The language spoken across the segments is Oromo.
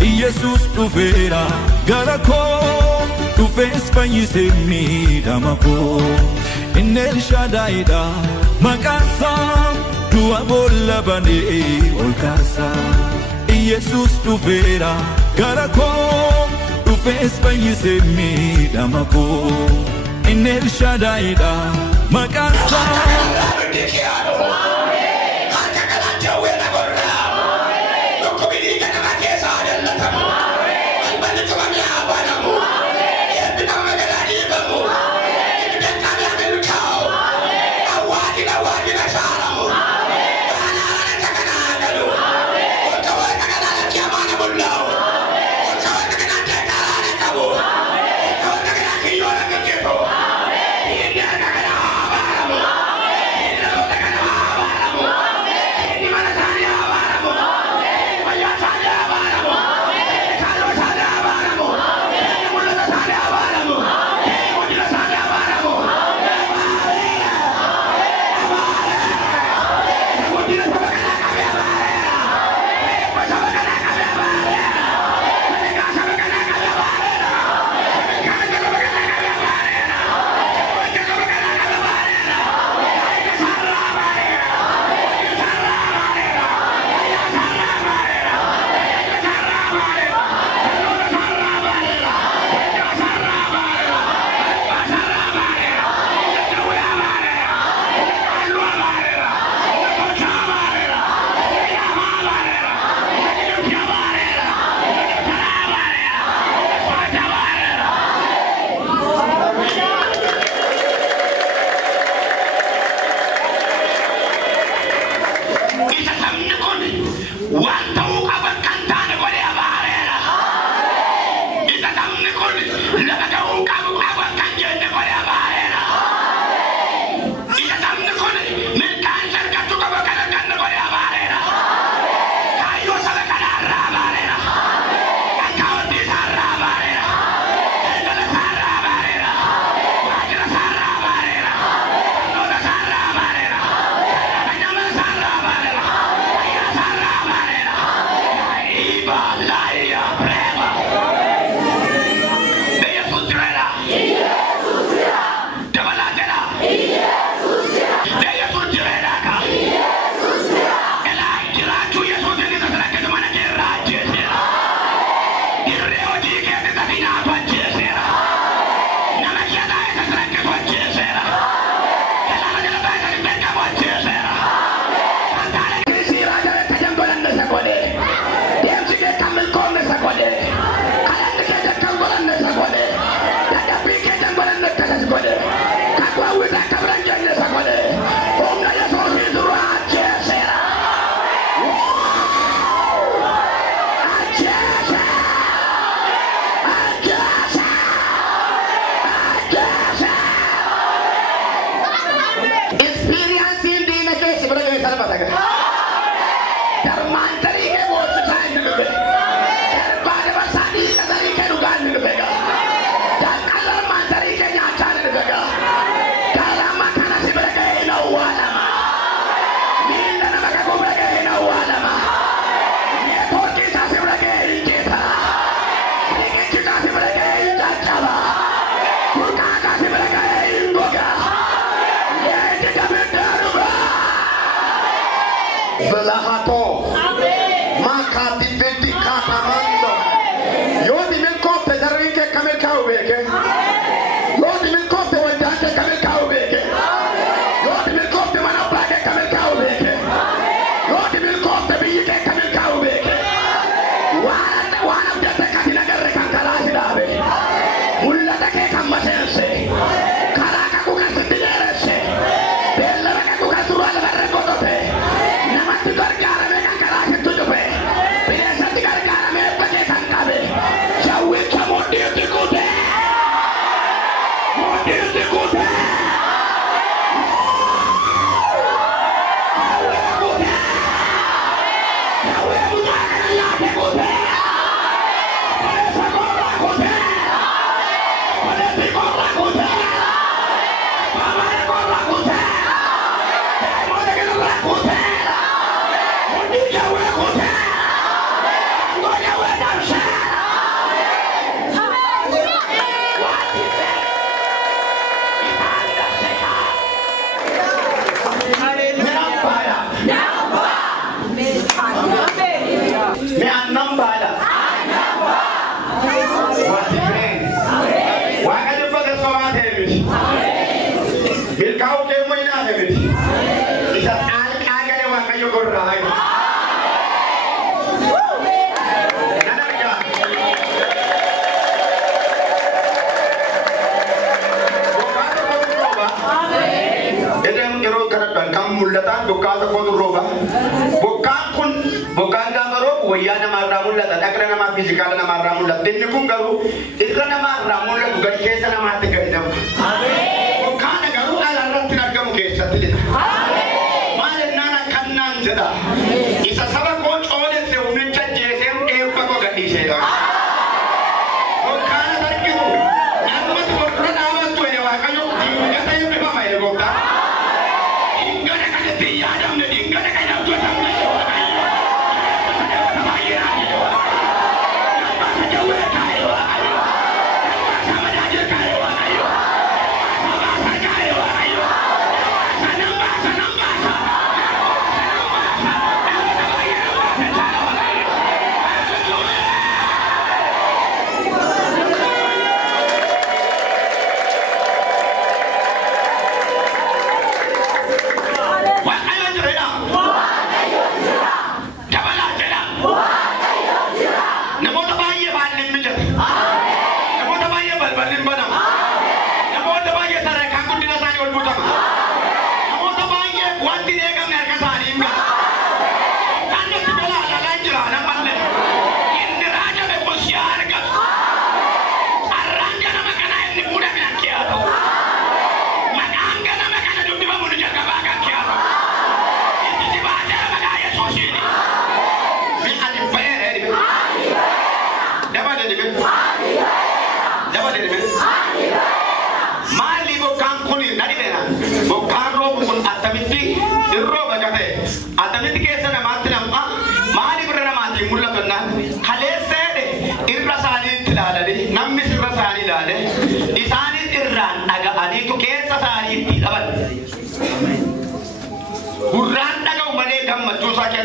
Yesus dhufeera gara koo dhufees fayyisee miidhama koo inni Elshaadaayidha maqaan isaa du'a boolla banee ol kaasa Yesus dhufeera gara koo dhufees fayyisee miidhama koo inni Elshaadaayidha maqaan isaa nama fisikal nama ramulat ini pun garu itu nama ramulat bukan kisah nama hati kan nama bukan garu alat tidak kamu kisah tidak malah nana kanan jeda isa sabak kau oleh seumur caci sem apa kau ganti saya bukan lagi tu nama tu berkurang awas tu ya wah kayu hingga saya memang main gota hingga nak ada tiada dan hingga nak ada tu sama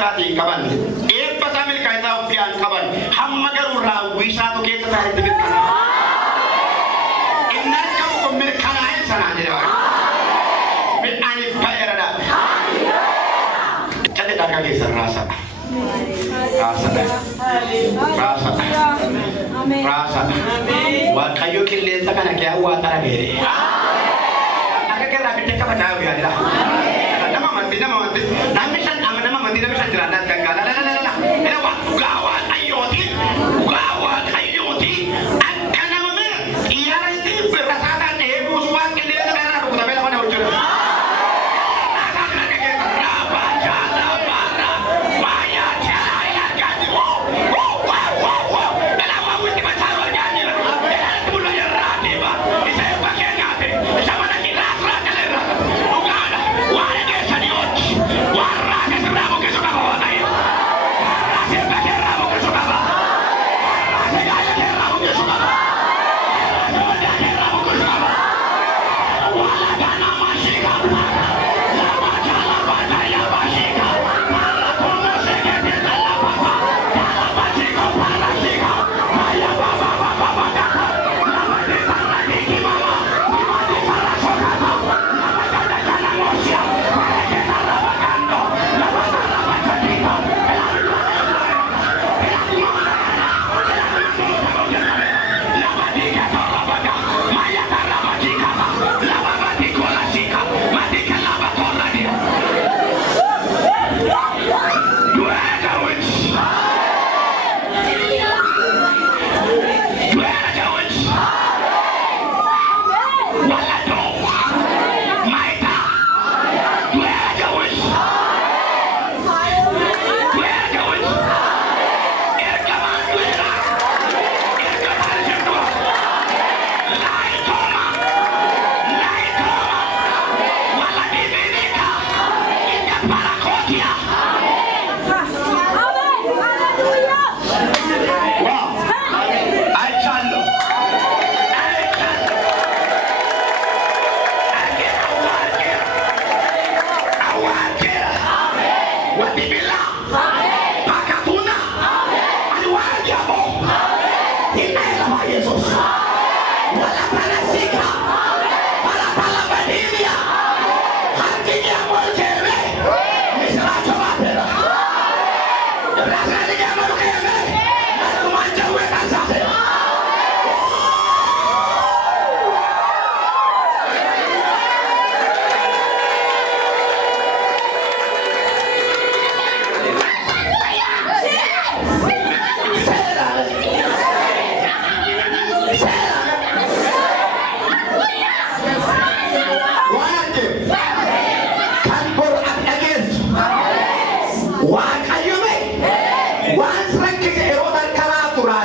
Tadi kawan, pasal mereka itu pian kawan, ham magar urang wisata tu kita tadi tu kita. Ingat kamu pemirkan air sana je dah. Berani bayar ada. Jadi tak kaki serasa. Rasa. Wah kayu kilir takkan nak kiau antara beri. Agak kita bincang apa tahu ya dah. Nama mati. Nama mati nama jalan kan kala. Ini gawat ayoti. Akan nama mer. Ia nanti berdasarkan ibu suat kilir negara aku tapi mana ujar. Wah,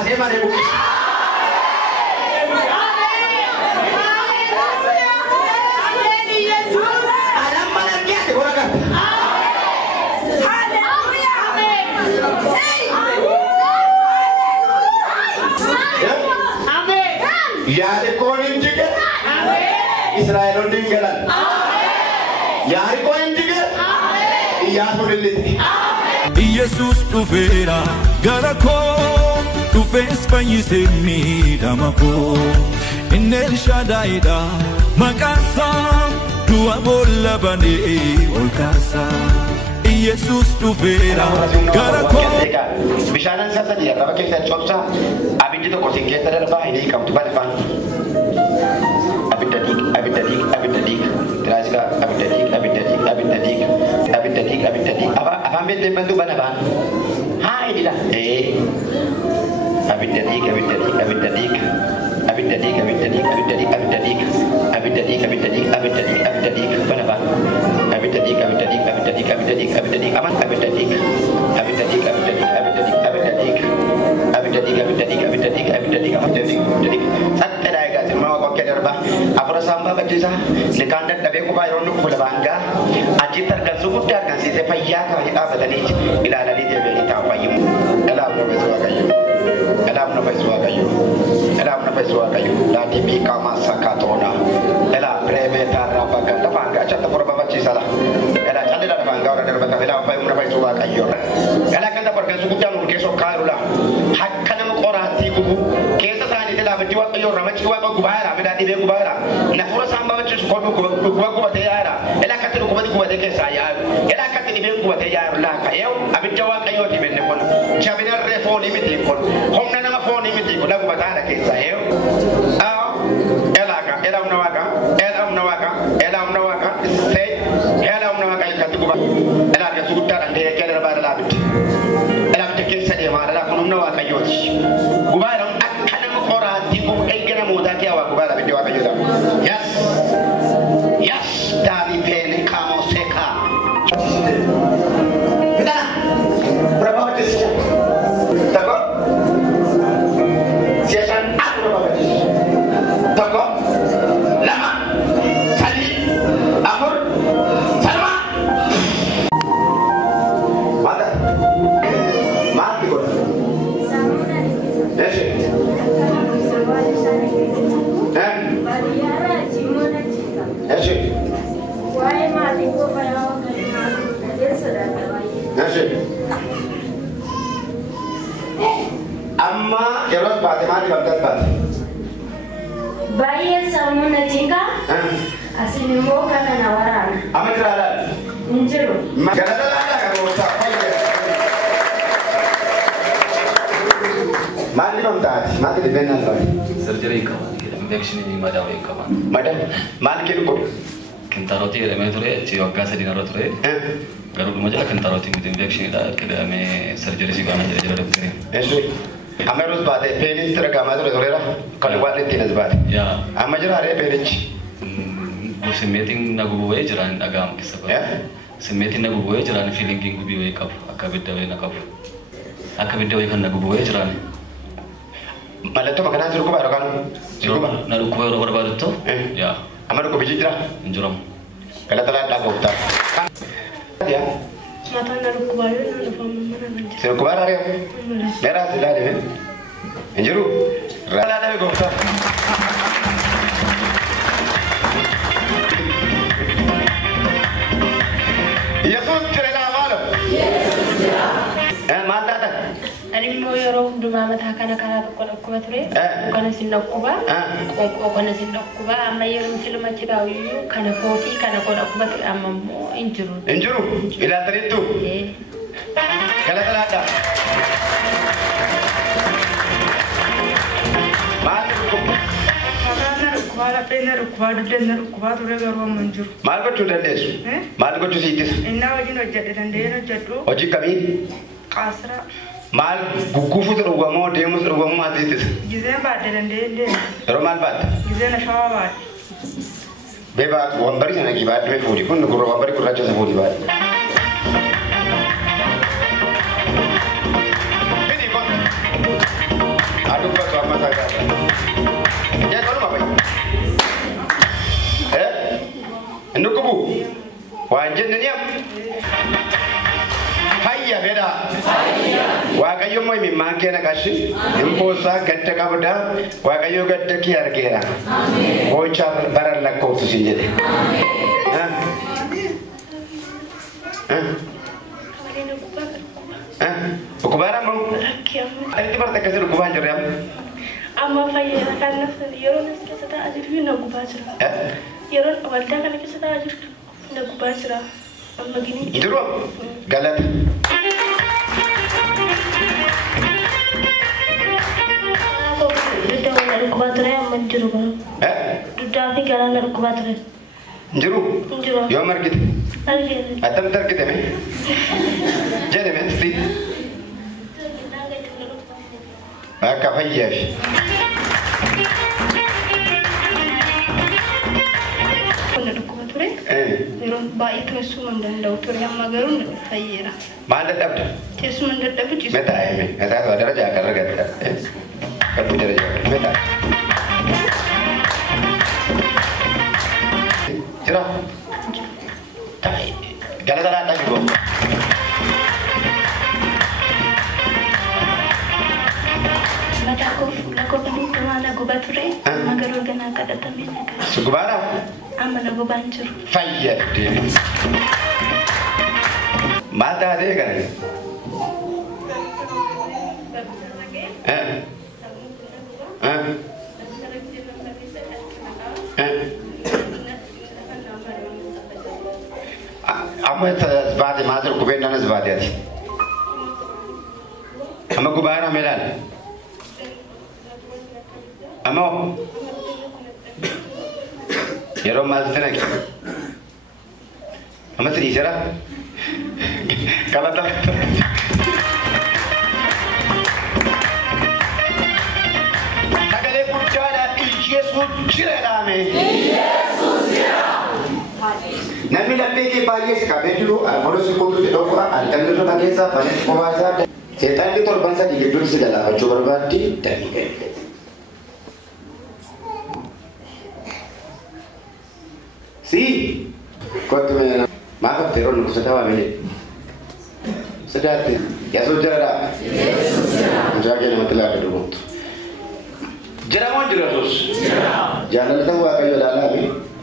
kaasee malee buqqisa. Adaan mana argate gora gata. Yaade konin jige. Israel on dingalan. Yaade konin jige. Iyyaatu lilliti. Yesus dhufeera gara koo dhufees fayyisee miidhama koo inni Elshaadaayidha maqaan isaa du'a boolla banee ol kaasa. Yesus dhufeera gara koo. Bishaanan sassadii arraba keessa cobsaa abiddi tokko siin keessa darbaa hin hiikamtu balfaan. Abidda diig, abidda diig, abidda diig. Tiraasika abidda diig, abidda diig, abidda diig, abidda diig, abidda diig. Afaan beektee bantu bana baan. Haa idila. Abidda diig, abidda diig, abidda diig. Abidda diig, abidda diig, abidda diig, abidda diig. Abidda diig, abidda diig, abidda diig, abidda diig. Bana baan. Abidda diig, abidda diig, abidda diig, abidda diig, abidda diig. Aman abidda diig. Abidda diig, abidda diig, abidda diig, abidda diig. Abidda diig, abidda diig, abidda diig, abidda diig, abidda diig, abidda diig. Satte daayga sirma wakke darba. Afura samba bajisa. Likaan dadhabee qubaa yeroo nuuf fuula baangaa. Achitti argamsu guddaa argamsiisee fayyaa kaanii dhaabatanii ilaalanii deebi'anii taa'u fayyimu. Dhalaaf na fayyisuu waaqayyo. Dhalaaf na fayyisuu waaqayyo. Dhalaaf na fayyisuu waaqayyo. Laatii miiqaa maasaa kaatoona. Dhalaa pireemee taarraa bakka lafaan gaachatti fura babachiisala. Dhalaa callee lafaan gaa warra darbata. Dhalaa fayyumna fayyisuu waaqayyo. Dhalaa kan tapha argamsu guddaa nuuf keessoo kaayirula. Akka nama qoraattii gubu keessa isaanii dhalaa bajjii waaqayyo ramachi waaqa gubaayira midhaan dhibee gubaayira. Nafuura isaan babachiisu kodhu guba gubatee yaa'ira. Dhalaa akkatti dhukkubati gubatee keessaa yaa'u. Dhalaa akkatti dhibeen gubatee yaa'u laaka. Eewu abidda waaqayyooti benne kun. Jabina irree foonii miti kun. Humna nama foonii miti kun gubataadha keessaa eewu. Elaaka ela humna waaqa ela humna waaqa ela humna waaqa see ela humna waaqa akkatti guba. Ela argamsu guddaadhaan ta'ee kee darbaa dhalaa abiddi. Ela abidda keessa deemaa dhalaa kun humna waaqayyooti. Gubaadhaan akka nama qoraattii gubu eegga namootaa kee hawaa gubaadhaa abidda waaqayyoota. Yes. Yes. Daadhii peene kaamoo seekaa. Fidana. Barbaachisa. Tokko. Siyaasaan akka barbaachisa. Tokko. Lama. Sadii. Afur. Salma. Mata. Mati godha. Eeshe. Eeshe. Amma yeroo baate maali qabdas baate? Baay'ee sammuu na jiika. Asin immoo kana na waraana. Amma jiraadhaa? Hin jiru. Galata laadhaa kan gooftaa fayyada. Maali mamtaati? Maali dhibeenyaan baate? Surgery qaba. Infection madaa wayii qaba. Madaa? Maali kennu godhu? Kintaarootii jedhamee ture, achi waggaa 3 irra ture. Garuu dhuma jala kintaarootii miti infectionidha. Qidamee surgery si baana jira doktori. Eessu. Amma yeroo baate peenis ragamaa ture tureera. Kan waan ittiin as baate. Yaa. Amma jiraaree peenichi. Simmeetiin na gubee jiraan dhagahamu keessa bara. Simmeetiin na gubee jiraan fiilingiin gubii wayii qabu. Akka bidda wayii na qabu. Akka bidda wayii kan na gubee jiraan. Mallattoo makanaa jiru kubaa yookaan jiruba. Na dhukkuba yeroo barbaaduttu. Yaa. Amma dhukkubichi jira. Hin jiramu. Galata laadhaa gooftaa. Mataan na dhukkubaa yoo na dhufamu mana nan jira. Si dhukkubaa raaree? Meeraa si ilaalee? Hin jiru? Laadhaa gooftaa. Yesuus jira ilaa maalo? Maal taatan? Ani immoo yeroo hundumaa mataa kana karaa tokko dhukkuba ture. Kana sin dhukkuba. Qoqqoo kana sin dhukkuba. Amma yeroo silmachi gaawuyyuu kana kootii kana koo dhukkuba ture amma immoo hin jiru. Hin jiru? Ilaaltaniittu? Galata laadhaa. Maal dhukkuba? Dhukkuba lapheen dhukkuba dudeen dhukkuba ture garuu amma hin jiru. Maal gochuu dandeessu? Maal gochuu si ittisa? Innaa wajjin hojjedhe danda'een hojjedhu. Hojii kamii? Qaasira. Maal gugguufutu dhugamoo deemutu dhugamoo maal si ittisa? Gizeen baadde danda'een deema. Yeroo maal baatte? Gizeen shawaa baadde. Beba wambarii sana gibaadhu mee fuudhi kun gurra wambarii gurraacha isa fuudhi baadhi. Bini kun. kena kasih. Imposa gadda kabda. Wakayo gadda kiar kera. Ocha barar lakko tu sinjede. Ukubara mau? Ini berarti kasih ukuban jeriam. Amma fayyada kan nafsa yeroo nas keessatti ajirri na gubaa jira. Yeroo waldaa kana keessatti ajirri na gubaa jira. Amma gini. Jiru galat. Dudda wala gubaa ture amma jiru kan. Dudda fi galana gubaa ture. Jiru. Jiru. Yoo margite. Argite. Atam targite me. Jere me sti. Akka fayyaaf. Yeroo baay'ee teessuma hin danda'u ture amma garuu fayyera. Maal dadhabda? Teessuma hin dadhabu ciisu. Metaa hime. Metaa darajaa kan argatta. Kabbu darajaa. Metaa. Jira. Galata laata jiru. Mata kau ini kemana gua bature? Magar organ angkat datang ini. Sugubara? Amma gua bancur. Fayyad dewi. Mata ada kan? Apa sebab masuk kubenan sebab dia? Ama gubara melan. Amo. Yero mazna ki. Ama sri jara. Kalata. Sagale puchara Yesus jirame. Yesus jirame. Nami lappe ke baye se kabetulu amoro se kotu se dokora alkandu mageza panet kowaza. Setan itu terbangsa di gedung segala coba berbadi dan si kau tu mana maaf teror nuk sedar apa sedar tu ya saudara jaga nama telah dulu jeramun jeratus jangan lupa wa kayu dalam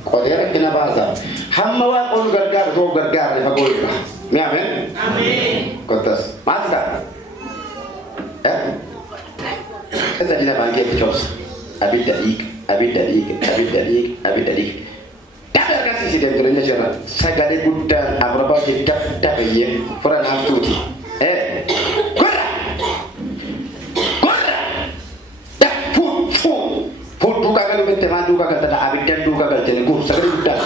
kau dia kena bahasa hamma wa kau gargar tu gargar lepas kau itu ni amin kotas masa Kita tidak bangkit terus. Abid darik. Dapat kasih si dia kerana cakap. Segala budak apa kita dapat ye. Peran aku tu. Korang. Dah put duka kalau kita mandu duka kata abid dan duka kalau jadi kur segala budak.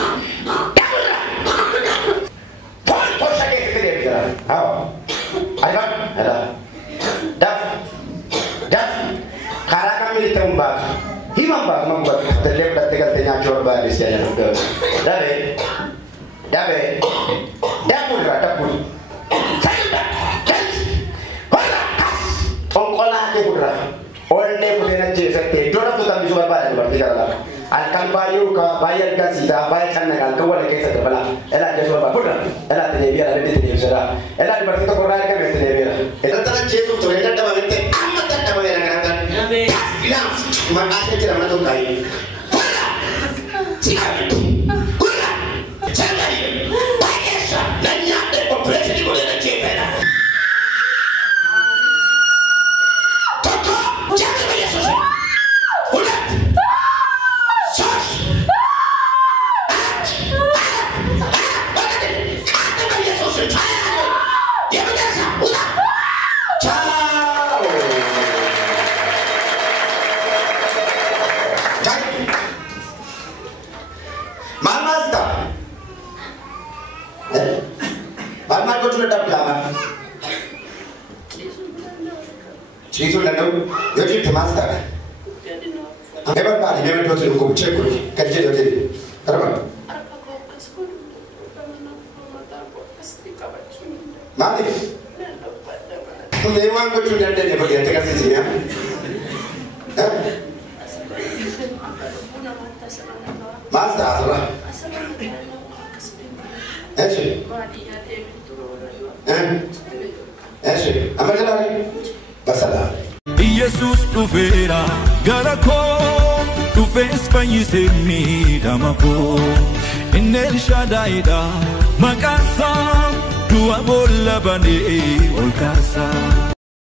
Put sakit kita dia berjalan. Ayat ada. Dah. Karena kami ditembak, himam bak membuat terlihat tegal coba di sini. Dabe, dapur. Saya ongkolah ke pura. Oleh punya jenis dora tu tak bisa bayar berarti kalau alkan bayu bayar kasih bayar kan nak kau boleh kisah terbelah. Elah jenis apa pura. Elah tidak biar ada di sini sudah. Elah berarti tu korang kan tidak biar. Itu tak jenis tu mereka tak boleh amat tak boleh nak. Bilang, makasih tidak masuk lagi. Siapa? Gula, siapa ini? Pakesa, nanya operasi di boleh nak cipta. Toko, jangan bayar sos. Ulat, sos. Jangan bayar sos. Dia berjasa, ulat. Balmar ko sudah dapat lama. Cisu lalu, jadi temas tak. Hebat pak, dia memang tu cukup cek pun. Kerja jadi, terus. Mati. Memang ko sudah ada di bagian tengah sini ya. Mas dah salah. Apa jalan? Masalah. Yesus dhufeera gara koo dhufees fayyisee miidhama koo inni Elshaadaayidha maqaan isaa du'a boolla banee ol kaasa.